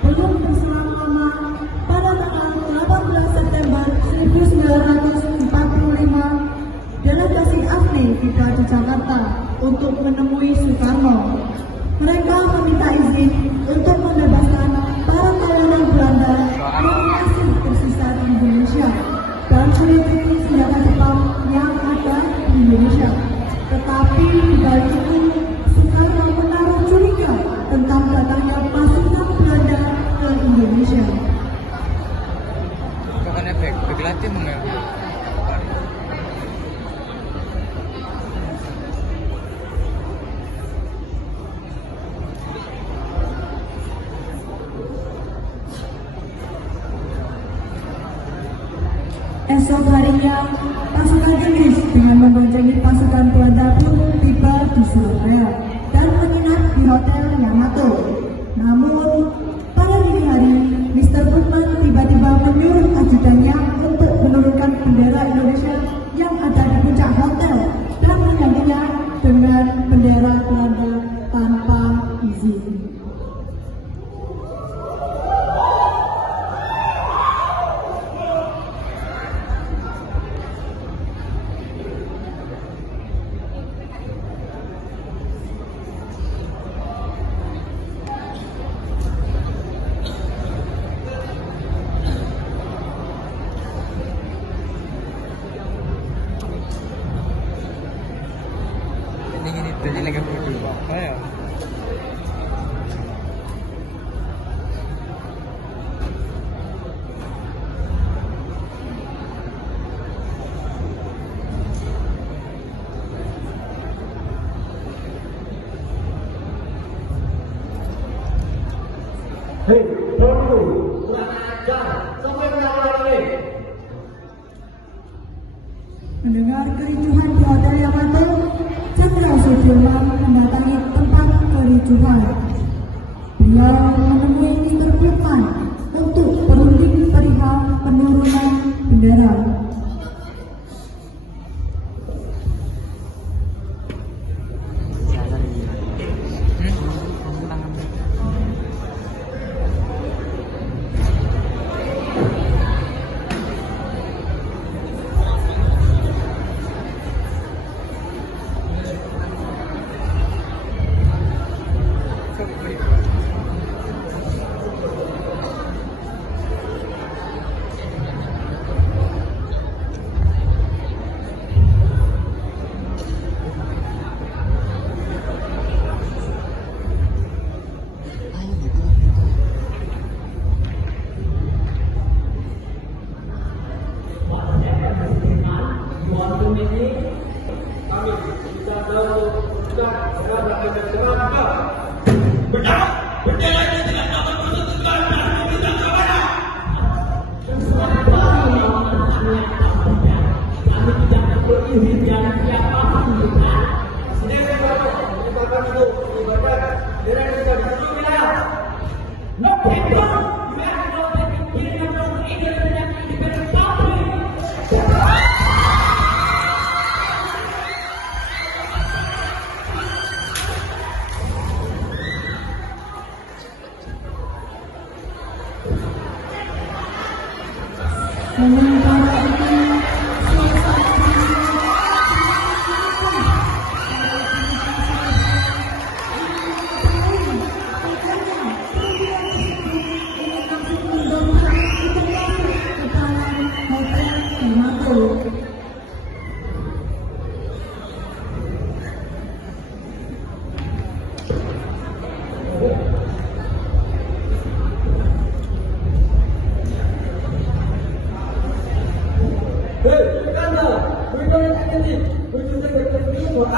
Belum berselang lama, pada tanggal 18 September 1945, delegasi AFNI tiba di Jakarta untuk menemui Soekarno. Mereka meminta izin untuk membebaskan para tawanan Belanda yang masih tersisa di Indonesia dan seluruh senjata Jepang yang ada di Indonesia. Tetapi di balik itu, Soekarno menaruh curiga tentang datangnya pasukan Belanda ke Indonesia. Bukan efek, berlatih mengambil. Esok harinya, pasukan Inggris dengan memboncengi pasukan Belanda pun tiba di Surabaya dan menginap di Hotel Yamato. Namun, pada dini hari, Mr. Putman tiba-tiba menyuruh ajudannya untuk menurunkan bendera Indonesia yang ada di puncak hotel dan menggantinya dengan bendera Belanda tanpa izin. Jadi lagi berdua apa ya? Hei, tunggu, kurang ajar, sampai menawar ini. Mendengar kericuhan di Hotel Yamato, Jenderal Sudirman mendatangi tempat kericuhan. Beliau menemui Mr. Putman untuk berunding perihal penurunan bendera.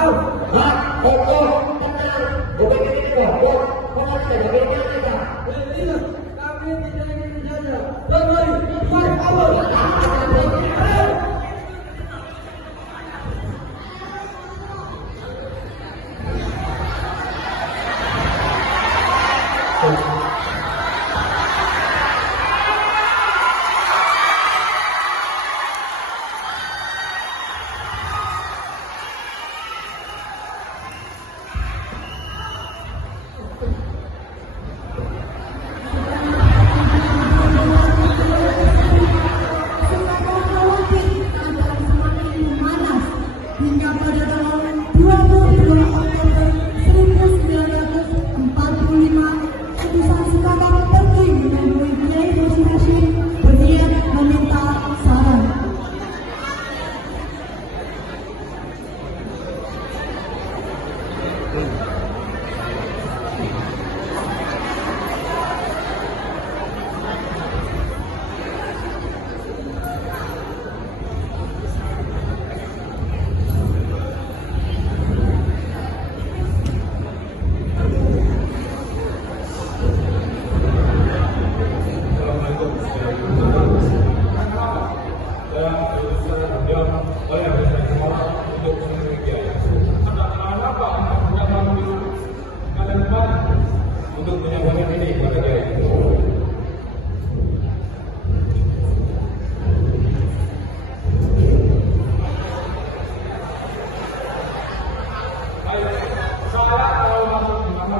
maaf, hak, pokok, tenang, bukan ini pokok, bukan saja beda aja. Tidak, kami tidak ingin saja. Damai, fight power. Semangat Olympic akan semakin memanas hingga pada tanggal 22 Oktober 1945 utusan Soekarno pergi menemui Kiai Haji Hashim berniat meminta saran. Untuk menyampaikan ini kepada Kiai. Baik, saya mau masuk di mana?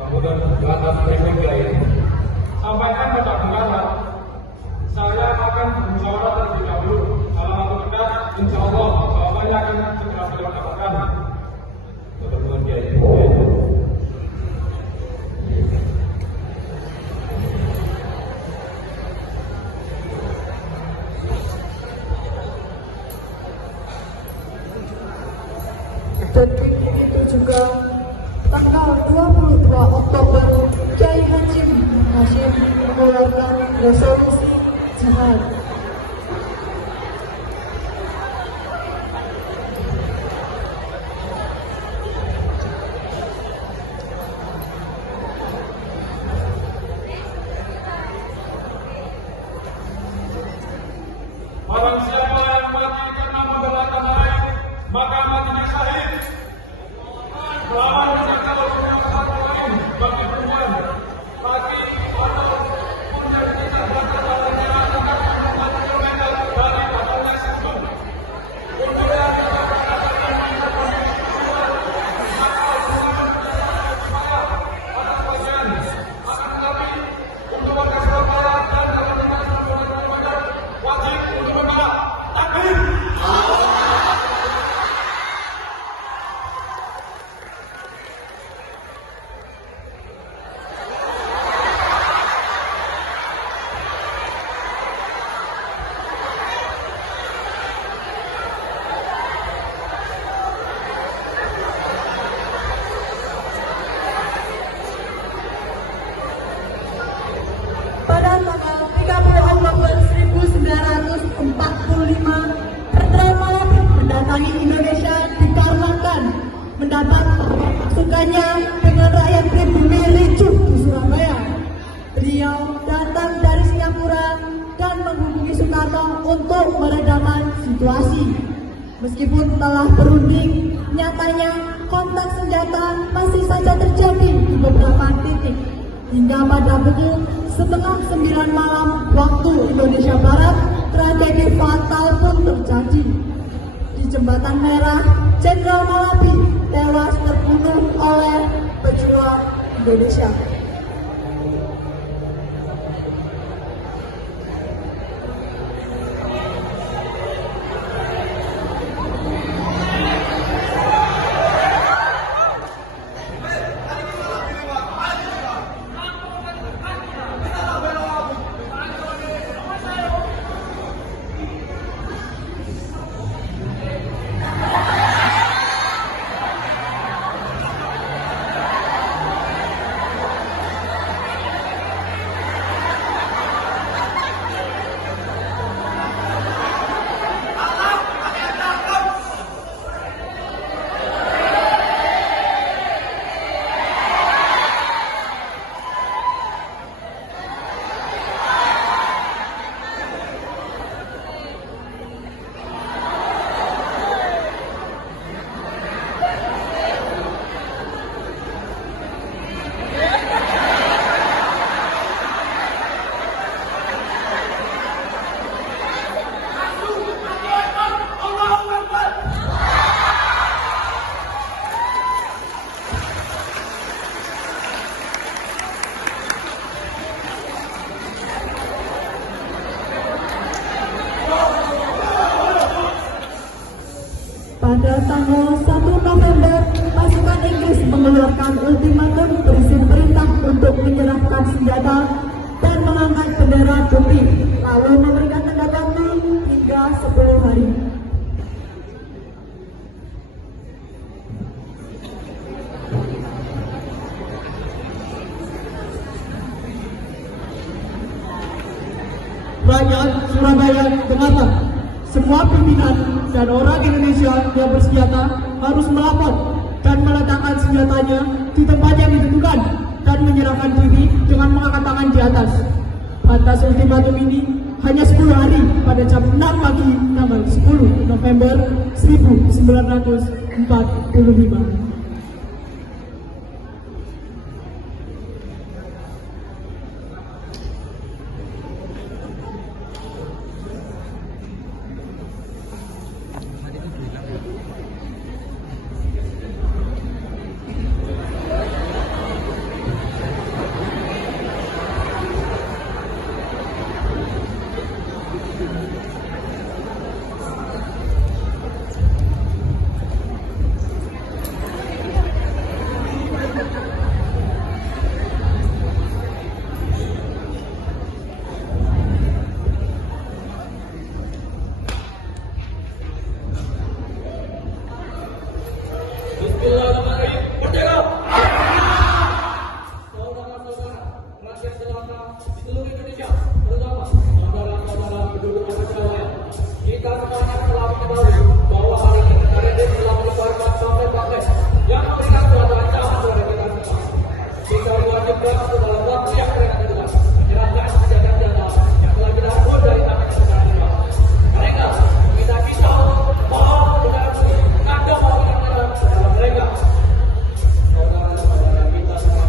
Kemudian belakang presiden Kiai. Sampaikan pada belakang. Saya akan bermusyawarah terlebih dahulu. Salah satu kita, insya Allah, jawabannya akan segera saya dapatkan. Kemudian Kiai. Dan itu juga tanggal 22 Oktober Kiai Haji Hashim mengeluarkan resolusi jihad. Barang siapa yang mati karena membela tanah air, maka matinya syahid. Melawan segala satu lain bagi perempuan, laki atau menjadi tidak berkata jarak dekat 4 kilometer dari badannya sebelum. Untuk yang tidak berdasarkan pada kondisi keluar, maka hubungan supaya atas bagian. Akan tetapi untuk warga Surabaya dan kalau tidak 1 kilometer wajib untuk membela. Takbir. Pada tanggal 30 Oktober 1945, Perdana Malabi mendatangi Indonesia dikarenakan mendapat pasukannya dengan rakyat pribumi ricuh di Surabaya. Beliau datang dari Singapura dan menghubungi Soekarno untuk meredakan situasi. Meskipun telah berunding, nyatanya kontak senjata masih saja terjadi di beberapa titik. Hingga pada pukul 8:30 malam waktu Indonesia Barat, tragedi fatal pun terjadi. Di Jembatan Merah, Jenderal Malabi tewas terbunuh oleh pejuang Indonesia. tanggal 1 November, pasukan Inggris mengeluarkan ultimatum berisi perintah untuk menyerahkan senjata dan mengangkat bendera putih, lalu memberikan tanda waktu hingga 10 hari. Rakyat Surabaya dengarlah, semua pimpinan dan orang Indonesia yang bersenjata harus melapor dan meletakkan senjatanya di tempat yang ditentukan dan menyerahkan diri dengan mengangkat tangan di atas. Batas ultimatum ini hanya 10 hari pada jam 6 pagi tanggal 10 November 1945. Tadi tuh bilang ya. Bismillahirrahmanirrahim. Merdeka! Saudara-saudara, rakyat jelata di seluruh Indonesia, terutama saudara-saudara penduduk Kota Surabaya, kita semuanya telah mengetahui bahwa hari ini telah menyebarkan pamflet-pamflet yang memberikan suatu ancaman kepada kita semua. Kita diwajibkan untuk dalam waktu yang berdekatan menyerahkan senjata-senjata yang telah kita rebut dari tangan saudara kita. Mereka meminta kita mohon saudara mengandung dalam mereka. Saudara-saudara kita semua,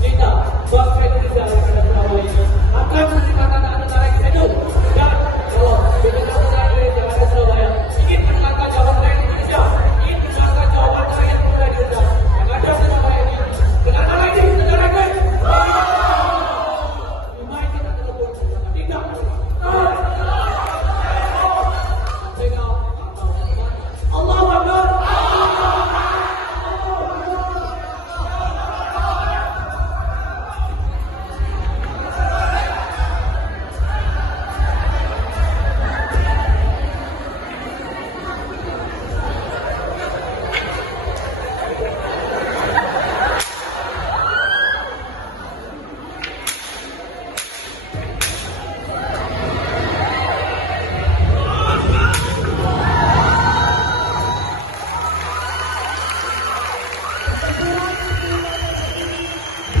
kita bangsa Indonesia yang ada di Surabaya ini akan meningkatkan negara kita hidup. Dan kalau negara Indonesia yang ada di Surabaya ingin meningkatkan jawaban rakyat Indonesia, ingin meningkatkan jawaban rakyat muda Indonesia yang ada di Surabaya ini, dengan cara ini, negara ini, lumayan kita telepon, tidak. Allahu Akbar.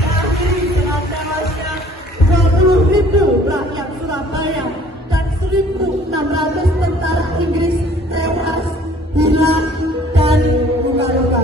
Akhiri dengan tewasnya 20.000 rakyat Surabaya dan 1.600 tentara Inggris tewas, hilang, dan luka-luka.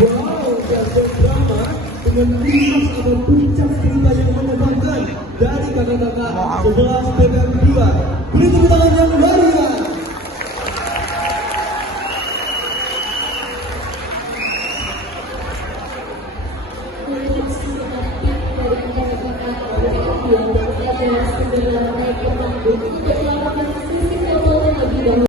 Wow, dan drama dengan kisah atau puncak cerita yang menegangkan dari kakak-kakak 11 pekan 2. Beri tepuk tangan yang meriah.